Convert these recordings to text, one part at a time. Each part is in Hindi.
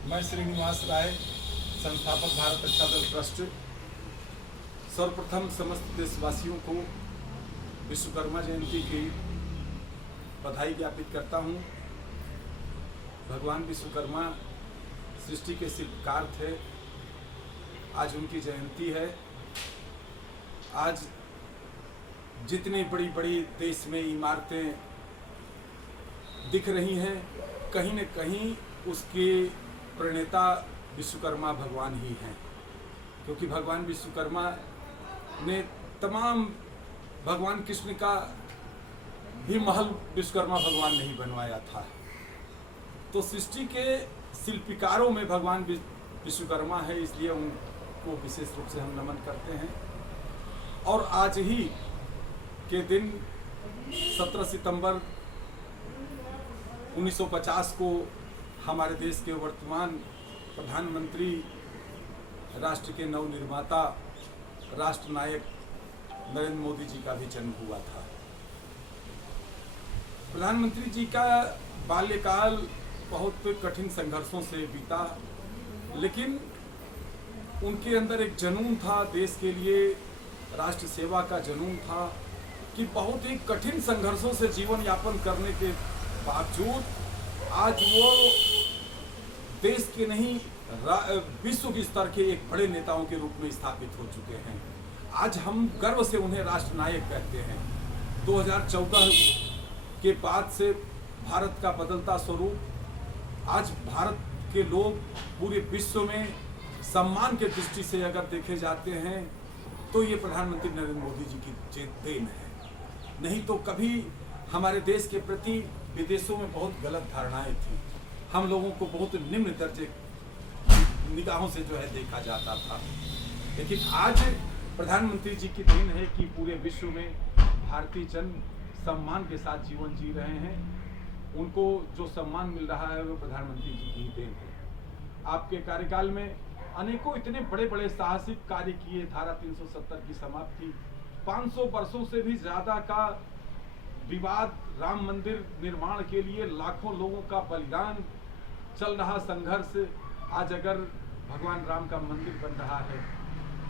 मैं श्रीनिवास राय, संस्थापक भारत रक्षा दल ट्रस्ट, सर्वप्रथम समस्त देशवासियों को विश्वकर्मा जयंती की बधाई ज्ञापित करता हूँ। भगवान विश्वकर्मा सृष्टि के शिल्पकार थे। आज उनकी जयंती है। आज जितनी बड़ी बड़ी देश में इमारतें दिख रही हैं, कहीं न कहीं उसके प्रणेता विश्वकर्मा भगवान ही हैं, क्योंकि भगवान विश्वकर्मा ने तमाम भगवान कृष्ण का भी महल विश्वकर्मा भगवान ने ही बनवाया था। तो सृष्टि के शिल्पकारों में भगवान विश्वकर्मा है, इसलिए उनको विशेष रूप से हम नमन करते हैं। और आज ही के दिन 17 सितंबर 1950 को हमारे देश के वर्तमान प्रधानमंत्री, राष्ट्र के नवनिर्माता, राष्ट्र नायक नरेंद्र मोदी जी का भी जन्म हुआ था। प्रधानमंत्री जी का बाल्यकाल बहुत कठिन संघर्षों से बीता, लेकिन उनके अंदर एक जुनून था, देश के लिए राष्ट्र सेवा का जुनून था कि बहुत ही कठिन संघर्षों से जीवन यापन करने के बावजूद आज वो देश के नहीं विश्व के स्तर के एक बड़े नेताओं के रूप में स्थापित हो चुके हैं। आज हम गर्व से उन्हें राष्ट्र नायक कहते हैं। 2014 के बाद से भारत का बदलता स्वरूप, आज भारत के लोग पूरे विश्व में सम्मान के दृष्टि से अगर देखे जाते हैं तो ये प्रधानमंत्री नरेंद्र मोदी जी की देन है। नहीं तो कभी हमारे देश के प्रति विदेशों में बहुत गलत धारणाएं थी। हम लोगों को बहुत निम्न दर्जे निगाहों से जो है देखा जाता था, लेकिन आज प्रधानमंत्री जी की देन है कि पूरे विश्व में भारतीय जन सम्मान के साथ जीवन जी रहे हैं। उनको जो सम्मान मिल रहा है वो प्रधानमंत्री जी की देन है। आपके कार्यकाल में अनेकों इतने बड़े बड़े साहसिक कार्य किए। धारा 370 की समाप्ति, 500 वर्षों से भी ज्यादा का विवाद, राम मंदिर निर्माण के लिए लाखों लोगों का बलिदान, चल रहा संघर्ष। आज अगर भगवान राम का मंदिर बन रहा है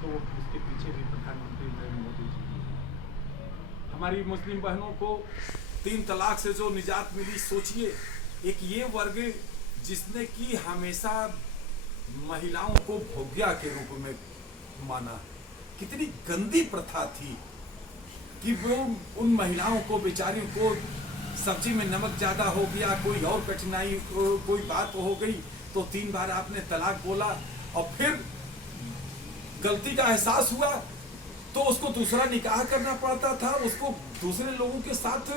तो उसके पीछे भी प्रधानमंत्री नरेंद्र मोदी जी हैं। हमारी मुस्लिम बहनों को 3 तलाक से जो निजात मिली, सोचिए, एक ये वर्ग जिसने कि हमेशा महिलाओं को भोग्या के रूप में माना, कितनी गंदी प्रथा थी कि वो उन महिलाओं को, बेचारियों को, सब्जी में नमक ज्यादा हो गया, कोई और कठिनाई, कोई बात हो गई तो 3 बार आपने तलाक बोला, और फिर गलती का एहसास हुआ तो उसको दूसरा निकाह करना पड़ता था, उसको दूसरे लोगों के साथ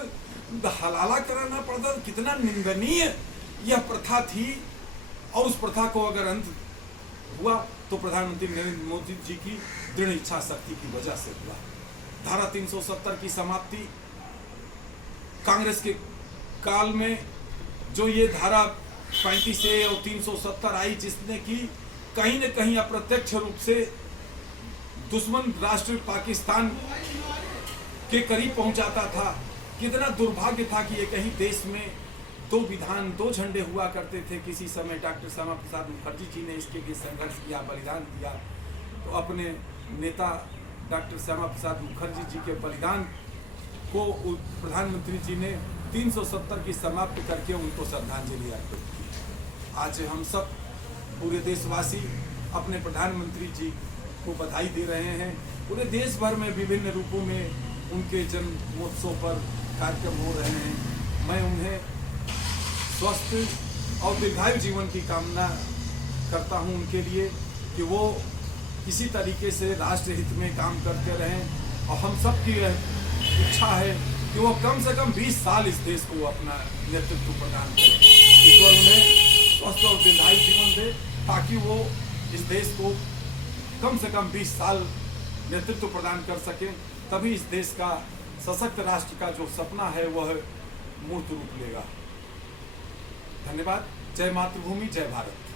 हलाला कराना पड़ता था। कितना निंदनीय यह प्रथा थी। और उस प्रथा को अगर अंत हुआ तो प्रधानमंत्री नरेंद्र मोदी जी की दृढ़ इच्छा शक्ति की वजह से हुआ। धारा 370 की समाप्ति कांग्रेस के काल में जो ये धारा 35 और 370 आई, जिसने कि कहीं न कहीं अप्रत्यक्ष रूप से दुश्मन राष्ट्र पाकिस्तान के करीब पहुंचाता था। कितना दुर्भाग्य था कि एक ही देश में 2 विधान, 2 झंडे हुआ करते थे। किसी समय डॉक्टर श्यामा प्रसाद मुखर्जी जी ने इसके लिए संघर्ष किया, बलिदान दिया, तो अपने नेता डॉक्टर श्यामा प्रसाद मुखर्जी जी के बलिदान को प्रधानमंत्री जी ने 370 की समाप्ति करके उनको श्रद्धांजलि अर्पित की। आज हम सब पूरे देशवासी अपने प्रधानमंत्री जी को बधाई दे रहे हैं। पूरे देश भर में विभिन्न रूपों में उनके जन्म महोत्सव पर कार्यक्रम हो रहे हैं। मैं उन्हें स्वस्थ और दीर्घायु जीवन की कामना करता हूं उनके लिए, कि वो इसी तरीके से राष्ट्र हित में काम करते रहें। और हम सब की इच्छा है कि वो कम से कम 20 साल इस देश को अपना नेतृत्व प्रदान करें। ईश्वर उन्हें स्वस्थ और दीर्घायु जीवन दे, ताकि वो इस देश को कम से कम 20 साल नेतृत्व प्रदान कर सकें। तभी इस देश का सशक्त राष्ट्र का जो सपना है वह मूर्त रूप लेगा। धन्यवाद। जय मातृभूमि, जय भारत।